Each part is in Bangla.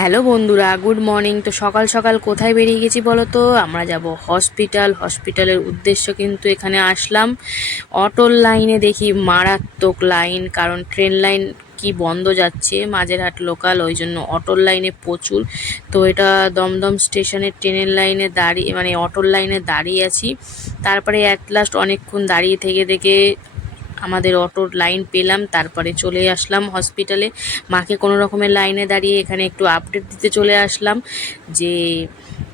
হ্যালো বন্ধুরা, গুড মর্নিং। তো সকাল সকাল কোথায় বেরিয়ে গেছি বলো তো? আমরা যাব হসপিটাল। হসপিটালের উদ্দেশ্য কিন্তু এখানে আসলাম। অটোর লাইনে দেখি মারাত্মক লাইন, কারণ ট্রেন লাইন কি বন্ধ যাচ্ছে, মাঝেরহাট লোকাল, ওই জন্য অটোর লাইনে প্রচুর। তো এটা দমদম স্টেশনের ট্রেনের লাইনে দাঁড়িয়ে মানে অটোর লাইনে দাঁড়িয়ে আছি। তারপরে অ্যাট লাস্ট অনেকক্ষণ দাঁড়িয়ে থেকে থেকে আমাদের অটোর লাইন পেলাম, তারপরে চলে আসলাম হসপিটালে মাকে কোনো রকমের লাইনে দাঁড়িয়ে এখানে একটু আপডেট দিতে চলে আসলাম যে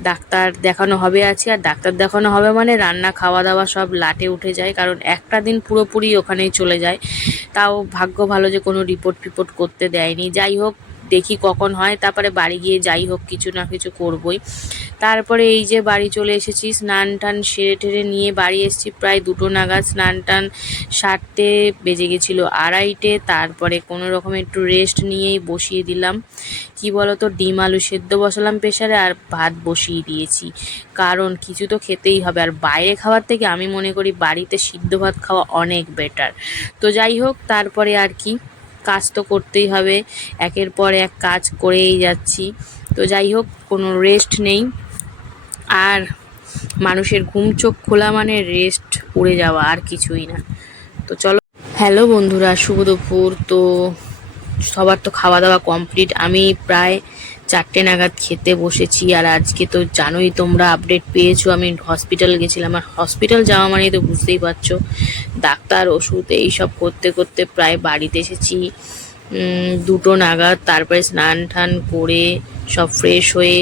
ডাক্তার দেখানো হবে আছে, আর ডাক্তার দেখানো হবে মানে রান্না খাওয়া দাওয়া সব লাটে উঠে যায়, কারণ একটা দিন পুরোপুরি ওখানেই চলে যায়। তাও ভাগ্য ভালো যে কোনো রিপোর্ট ফিপোর্ট করতে দেয়নি। যাই হোক দেখি কখন হয়, তারপরে বাড়ি গিয়ে যাই হোক, কিছু না কিছু করবই। তারপরে এই যে বাড়ি চলে এসেছি, স্নান টান সেরে টেরে নিয়ে বাড়ি এসেছি, প্রায় দুটো নাগাদ স্নান টান সারতে বেজে গেছিল আড়াইটে। তারপরে কোনো রকম একটু রেস্ট নিয়েই বসিয়ে দিলাম। কি বলতো, ডিম আলু সেদ্ধ বসালাম প্রেশারে আর ভাত বসিয়ে দিয়েছি। কারণ কিছু তো খেতেই হবে। আর বাইরে খাওয়ার থেকে আমি মনে করি বাড়িতে সিদ্ধ ভাত খাওয়া অনেক বেটার তো যাই হোক, তারপরে আর কি কাজ তো করতেই হবে। একের পর এক কাজ করেই যাচ্ছি। তো যাই হোক, কোনো রেস্ট নেই। আর মানুষের ঘুম চোখ খোলা মানে রেস্ট উড়ে যাওয়া আর কিছুই না। তো চলো। হ্যালো বন্ধুরা, শুভ দুপুর। তো সবার তো খাওয়া দাওয়া কমপ্লিট আমি প্রায় চারটে নাগাদ খেতে বসেছি আর আজকে তো জানোই তোমরা আপডেট পেয়েছ। আমি হসপিটাল গেছিলাম আর হসপিটাল যাওয়া মানে তো বুঝতেই পারছ, ডাক্তার ওষুধ এইসব করতে করতে প্রায় বাড়িতে এসেছি। দুটো নাগাদ তারপরে স্নান টান করে সব ফ্রেশ হয়ে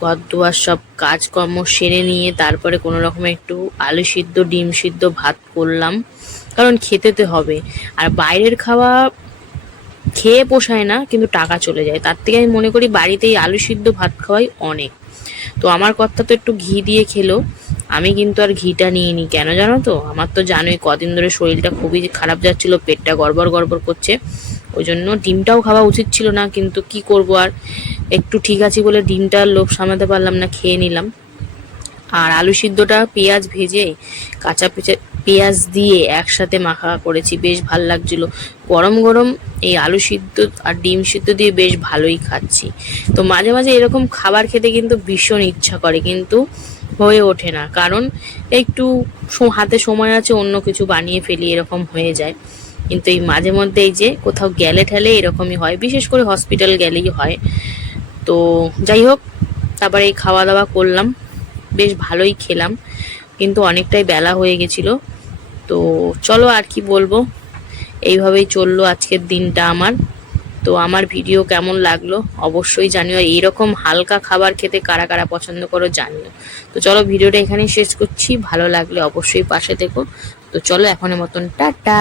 ঘর দুয়ার সব কাজকর্ম সেরে নিয়ে তারপরে কোনো রকমে একটু আলু সিদ্ধ, ডিম সিদ্ধ ভাত করলাম। কারণ খেতে তো হবে। আর বাইরের খাওয়া খেয়ে পোষায় না, কিন্তু টাকা চলে যায়। তার থেকে আমি মনে করি বাড়িতেই আলু সিদ্ধ ভাত খাওয়াই অনেক। তো আমার কর্তা তো একটু ঘি দিয়ে খেলো। আমি কিন্তু আর ঘিটা নিয়ে নিই কেন জানো তো? আমার তো জানোই কদিন ধরে শরীরটা খুবই খারাপ যাচ্ছিল, পেটটা গড়বড় গড়বড় করছে। ওই জন্য ডিমটাও খাওয়া উচিত ছিল না, কিন্তু কি করব আর? একটু ঠিক আছে বলে ডিমটার লোভ সামলাতে পারলাম না, খেয়ে নিলাম। আর আলু সিদ্ধটা পেঁয়াজ ভেজে কাঁচা পেঁয়াজ দিয়ে একসাথে মাখা করেছি, বেশ ভালো লাগছিল। গরম গরম এই আলু সিদ্ধ আর ডিম সিদ্ধ দিয়ে বেশ ভালোই খাচ্ছি। তো মাঝে মাঝে এরকম খাবার খেতে কিন্তু ভীষণ ইচ্ছা করে, কিন্তু হয়ে ওঠে না। কারণ একটু হাতে সময় আছে, অন্য কিছু বানিয়ে ফেলি, এরকম হয়ে যায়। কিন্তু এই মাঝে মধ্যে এই যে কোথাও গেলে ঠেলে এরকমই হয়, বিশেষ করে হসপিটাল গেলেই হয়। তো যাই হোক তারপরে এই খাওয়া দাওয়া করলাম। বেশ ভালোই খেলাম, কিন্তু অনেকটাই বেলা হয়ে গেছিল। তো চলো আর কি বলব, এইভাবেই চলল আজকের দিনটা আমার। তো আমার ভিডিও কেমন লাগল অবশ্যই জানিও। এইরকম হালকা খাবার খেতে কারা কারা পছন্দ করো জানিও। তো চলো ভিডিওটা এখানেই শেষ করছি। ভালো লাগলে অবশ্যই পাশে দেখো তো চলো এখনের মতন, টাটা!